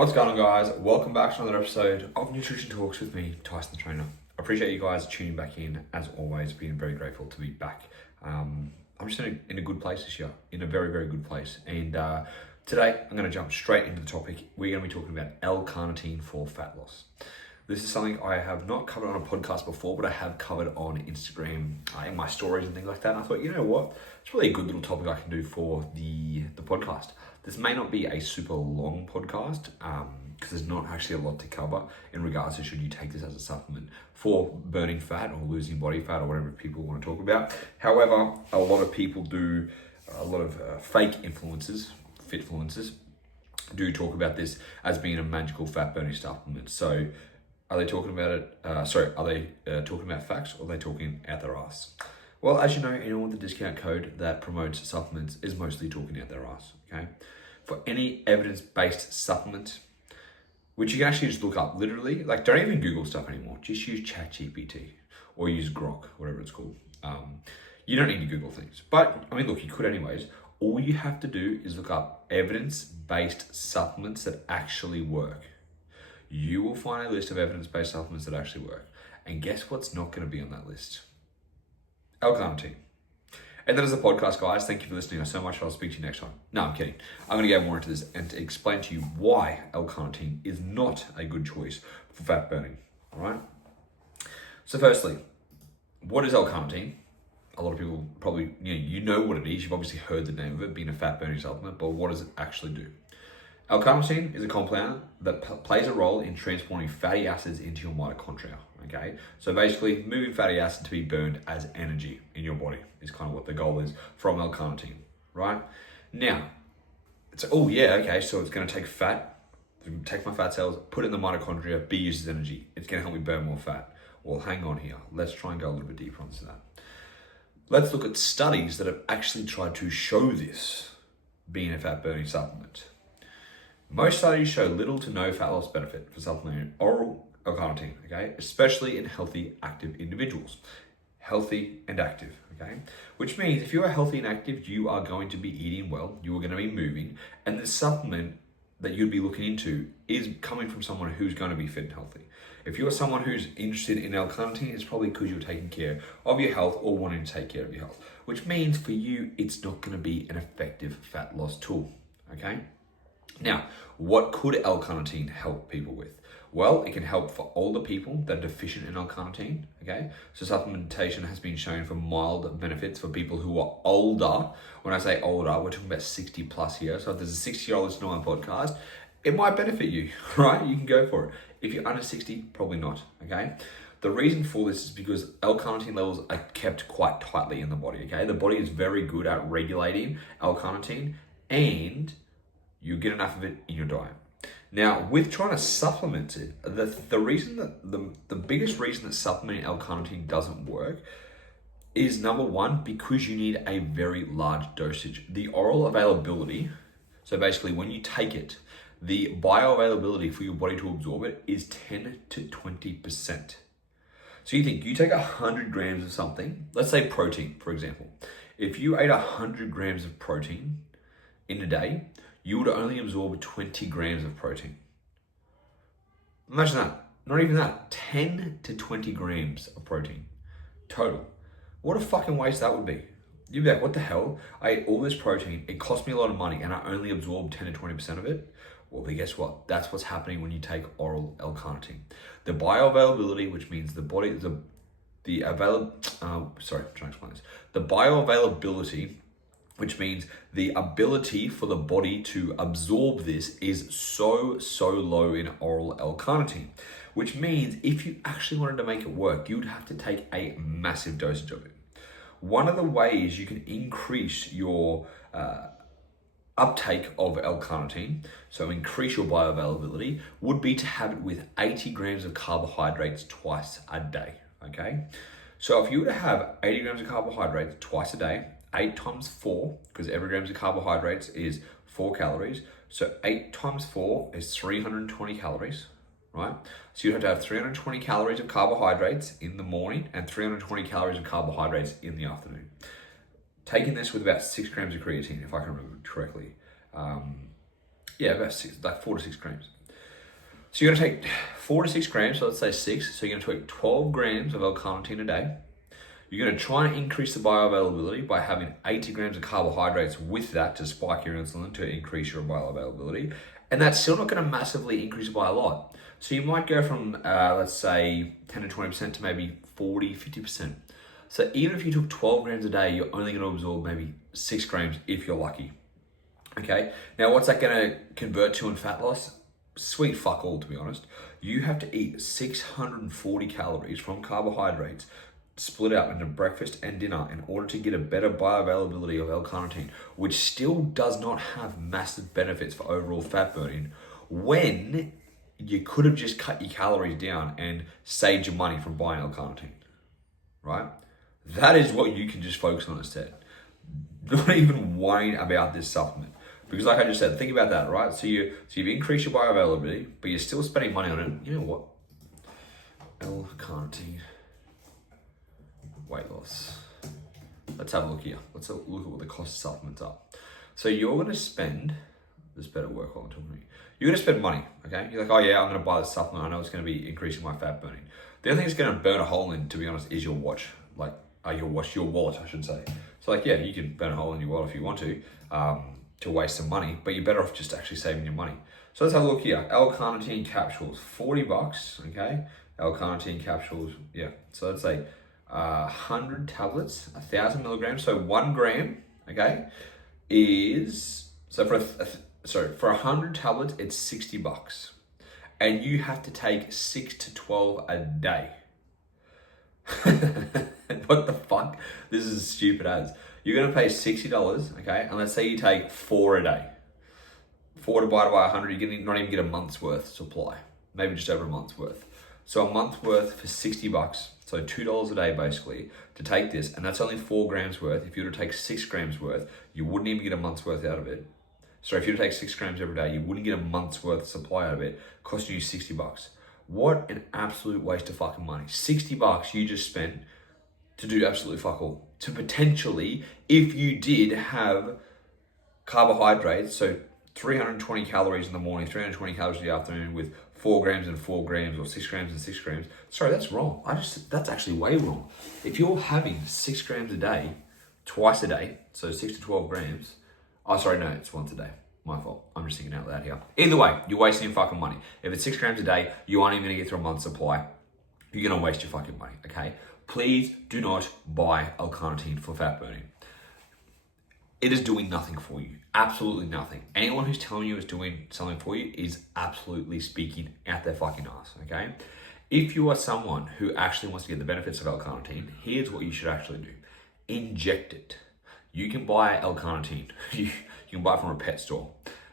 What's going on, guys? Welcome back to another episode of Nutrition Talks with me, Tyson the Trainer. I appreciate you guys tuning back in. As always, being very grateful to be back. I'm just in a good place this year, in a very, very good place. And today, I'm going to jump straight into the topic. We're going to be talking about L-carnitine for fat loss. This is something I have not covered on a podcast before, but I have covered on Instagram in my stories and things like that. And I thought, you know what? It's really a good little topic I can do for the podcast. This may not be a super long podcast because there's not actually a lot to cover in regards to should you take this as a supplement for burning fat or losing body fat or whatever people want to talk about. However, a lot of people do, a lot of fake influencers, fit-fluencers, do talk about this as being a magical fat burning supplement. So are they talking about it? Are they talking about facts or are they talking out their ass? Well, as you know, anyone with the discount code that promotes supplements is mostly talking out their ass, okay? For any evidence-based supplement, which you can actually just look up, literally, like don't even Google stuff anymore. Just use ChatGPT or use Grok, whatever it's called. You don't need to Google things. But, I mean, look, you could anyways. All you have to do is look up evidence-based supplements that actually work. You will find a list of evidence-based supplements that actually work. And guess what's not going to be on that list? L-carnitine. And that is the podcast, guys. Thank you for listening so much. I'll speak to you next time. No, I'm kidding. I'm going to go more into this and to explain to you why L-carnitine is not a good choice for fat burning. All right? So firstly, what is L-carnitine? A lot of people probably, you know what it is. You've obviously heard the name of it, being a fat burning supplement, but what does it actually do? L-carnitine is a compound that plays a role in transporting fatty acids into your mitochondria, okay? So basically, moving fatty acid to be burned as energy in your body is kind of what the goal is from L-carnitine, right? Now, so it's gonna take fat, take my fat cells, put it in the mitochondria, be used as energy. It's gonna help me burn more fat. Well, hang on here. Let's try and go a little bit deeper into that. Let's look at studies that have actually tried to show this being a fat burning supplement. Most studies show little to no fat loss benefit for supplementing oral L-carnitine, okay? Especially in healthy, active individuals. Healthy and active, okay? Which means if you are healthy and active, you are going to be eating well, you are going to be moving, and the supplement that you'd be looking into is coming from someone who's going to be fit and healthy. If you're someone who's interested in L-carnitine, it's probably because you're taking care of your health or wanting to take care of your health, which means for you, it's not going to be an effective fat loss tool, okay? Now, what could L-carnitine help people with? Well, it can help for older people that are deficient in L-carnitine, okay? So supplementation has been shown for mild benefits for people who are older. When I say older, we're talking about 60 plus years. So if there's a 60-year-old listening on my podcast, it might benefit you, right? You can go for it. If you're under 60, probably not, okay? The reason for this is because L-carnitine levels are kept quite tightly in the body, okay? The body is very good at regulating L-carnitine and you get enough of it in your diet. Now, with trying to supplement it, the reason that the biggest reason that supplementing L-carnitine doesn't work is number one, because you need a very large dosage. The oral availability, so basically when you take it, the bioavailability for your body to absorb it is 10 to 20%. So you think you take 100 grams of something, let's say protein, for example. If you ate 100 grams of protein in a day, you would only absorb 20 grams of protein. Imagine that. Not even that. 10 to 20 grams of protein total. What a fucking waste that would be. You'd be like, what the hell? I ate all this protein, it cost me a lot of money, and I only absorbed 10 to 20% of it? Well, then guess what? That's what's happening when you take oral L-carnitine. The bioavailability, which means the body, the bioavailability, which means the ability for the body to absorb this is so low in oral L-carnitine, which means if you actually wanted to make it work, you'd have to take a massive dosage of it. One of the ways you can increase your uptake of L-carnitine, so increase your bioavailability, would be to have it with 80 grams of carbohydrates twice a day, okay? So if you were to have 80 grams of carbohydrates twice a day, 8 times 4, because every gram of carbohydrates is 4 calories. So 8 times 4 is 320 calories, right? So you have to have 320 calories of carbohydrates in the morning and 320 calories of carbohydrates in the afternoon. Taking this with about 6 grams of creatine, if I can remember correctly. About 4 to 6 grams. So you're going to take 4 to 6 grams, so let's say 6. So you're going to take 12 grams of L-carnitine a day. You're going to try and increase the bioavailability by having 80 grams of carbohydrates with that to spike your insulin to increase your bioavailability. And that's still not going to massively increase by a lot. So you might go from, let's say, 10 to 20% to maybe 40, 50%. So even if you took 12 grams a day, you're only going to absorb maybe 6 grams if you're lucky. Okay, now what's that going to convert to in fat loss? Sweet fuck all, to be honest. You have to eat 640 calories from carbohydrates split out into breakfast and dinner in order to get a better bioavailability of L-carnitine, which still does not have massive benefits for overall fat burning, when you could have just cut your calories down and saved your money from buying L-carnitine, right? That is what you can just focus on instead. Not even worrying about this supplement. Because like I just said, think about that, right? So you've increased your bioavailability, but you're still spending money on it. You know what? L-carnitine weight loss. Let's have a look here. Let's have a look at what the cost of supplements are. So you're going to spend, this better work while I'm talking to you. You're going to spend money, okay? You're like, oh yeah, I'm going to buy this supplement. I know it's going to be increasing my fat burning. The only thing it's going to burn a hole in, to be honest, is your watch. Like, your wallet, I should say. So like, yeah, you can burn a hole in your wallet if you want to waste some money, but you're better off just actually saving your money. So let's have a look here. L-carnitine capsules, $40, okay? L-carnitine capsules, yeah. So let's say 100 tablets, 1,000 milligrams. So 1 gram, okay, is, so for 100 tablets, it's $60. And you have to take 6 to 12 a day. What the fuck? This is stupid as. You're going to pay $60, okay? And let's say you take 4 a day. 4 divided by 100, you're going to not even get a month's worth supply. Maybe just over a month's worth. So a month's worth for $60. So $2 a day basically to take this. And that's only 4 grams worth. If you were to take 6 grams worth, you wouldn't even get a month's worth out of it. So if you were to take 6 grams every day, you wouldn't get a month's worth of supply out of it, costing you $60. What an absolute waste of fucking money. $60 you just spent to do absolutely fuck all. To potentially, if you did have carbohydrates, so 320 calories in the morning, 320 calories in the afternoon with 4 grams and 4 grams or 6 grams and 6 grams. Sorry, that's wrong. That's actually way wrong. If you're having 6 grams a day, twice a day, so 6 to 12 grams. Oh, sorry, no, it's once a day. My fault. I'm just thinking out loud here. Either way, you're wasting your fucking money. If it's 6 grams a day, you aren't even gonna get through a month's supply. You're gonna waste your fucking money, okay? Please do not buy L-carnitine for fat burning. It is doing nothing for you. Absolutely nothing. Anyone who's telling you it's doing something for you is absolutely speaking out their fucking ass, okay? If you are someone who actually wants to get the benefits of L-carnitine, here's what you should actually do. Inject it. You can buy L-carnitine. You can buy it from a pet store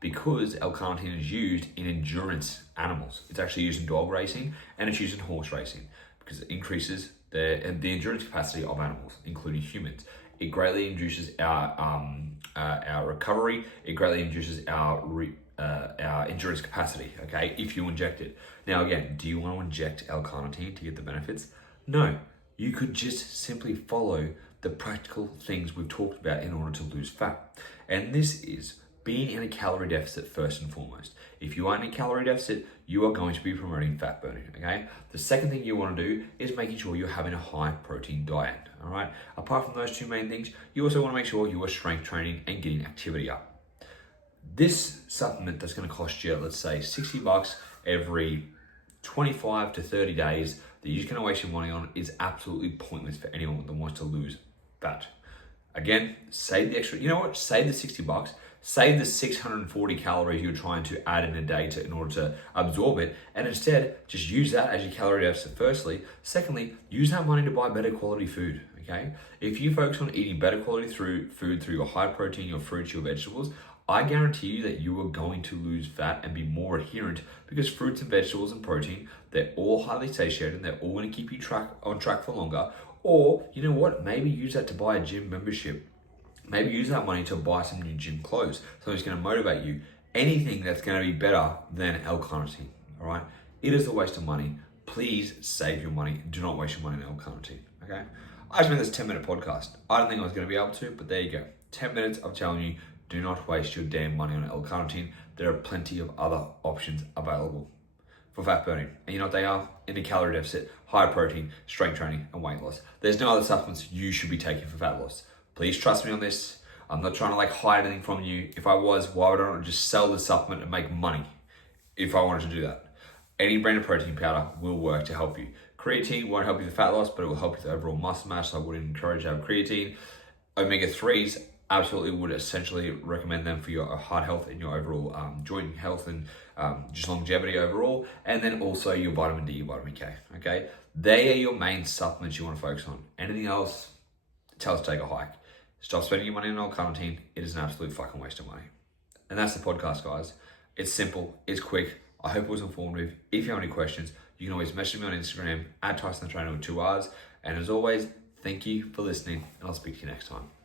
because L-carnitine is used in endurance animals. It's actually used in dog racing and it's used in horse racing because it increases the endurance capacity of animals, including humans. It greatly induces our recovery. It greatly induces our endurance capacity, okay, if you inject it. Now again, do you want to inject L-carnitine to get the benefits? No, you could just simply follow the practical things we've talked about in order to lose fat. And this is being in a calorie deficit first and foremost. If you are in a calorie deficit, you are going to be promoting fat burning, okay? The second thing you want to do is making sure you're having a high protein diet, all right? Apart from those two main things, you also want to make sure you are strength training and getting activity up. This supplement that's going to cost you, let's say $60 every 25 to 30 days that you're just going to waste your money on is absolutely pointless for anyone that wants to lose fat. Again, save the extra, you know what? Save the $60. Save the 640 calories you're trying to add in a day in order to absorb it, and instead just use that as your calorie deficit firstly. Secondly, use that money to buy better quality food, okay? If you focus on eating better quality food through your high protein, your fruits, your vegetables, I guarantee you that you are going to lose fat and be more adherent because fruits and vegetables and protein, they're all highly satiated and they're all going to keep you on track for longer. Or, you know what, maybe use that to buy a gym membership. Maybe use that money to buy some new gym clothes. So it's going to motivate you. Anything that's going to be better than L-carnitine, all right? It is a waste of money. Please save your money. Do not waste your money on L-carnitine, okay? I just made this 10-minute podcast. I don't think I was going to be able to, but there you go. 10 minutes of telling you, do not waste your damn money on L-carnitine. There are plenty of other options available. for fat burning. And you know what they are? In a calorie deficit, high protein, strength training, and weight loss. There's no other supplements you should be taking for fat loss. Please trust me on this. I'm not trying to hide anything from you. If I was, why would I not just sell the supplement and make money if I wanted to do that? Any brand of protein powder will work to help you. Creatine won't help you with fat loss, but it will help you with overall muscle mass. So I would encourage you to have creatine. Omega-3s, absolutely would essentially recommend them for your heart health and your overall joint health and just longevity overall. And then also your vitamin D, your vitamin K, okay? They are your main supplements you want to focus on. Anything else, tell us to take a hike. Stop spending your money on old carnitine. It is an absolute fucking waste of money. And that's the podcast, guys. It's simple, it's quick. I hope it was informative. If you have any questions, you can always message me on Instagram @TysonTheTrainer with 2 R's. And as always, thank you for listening, and I'll speak to you next time.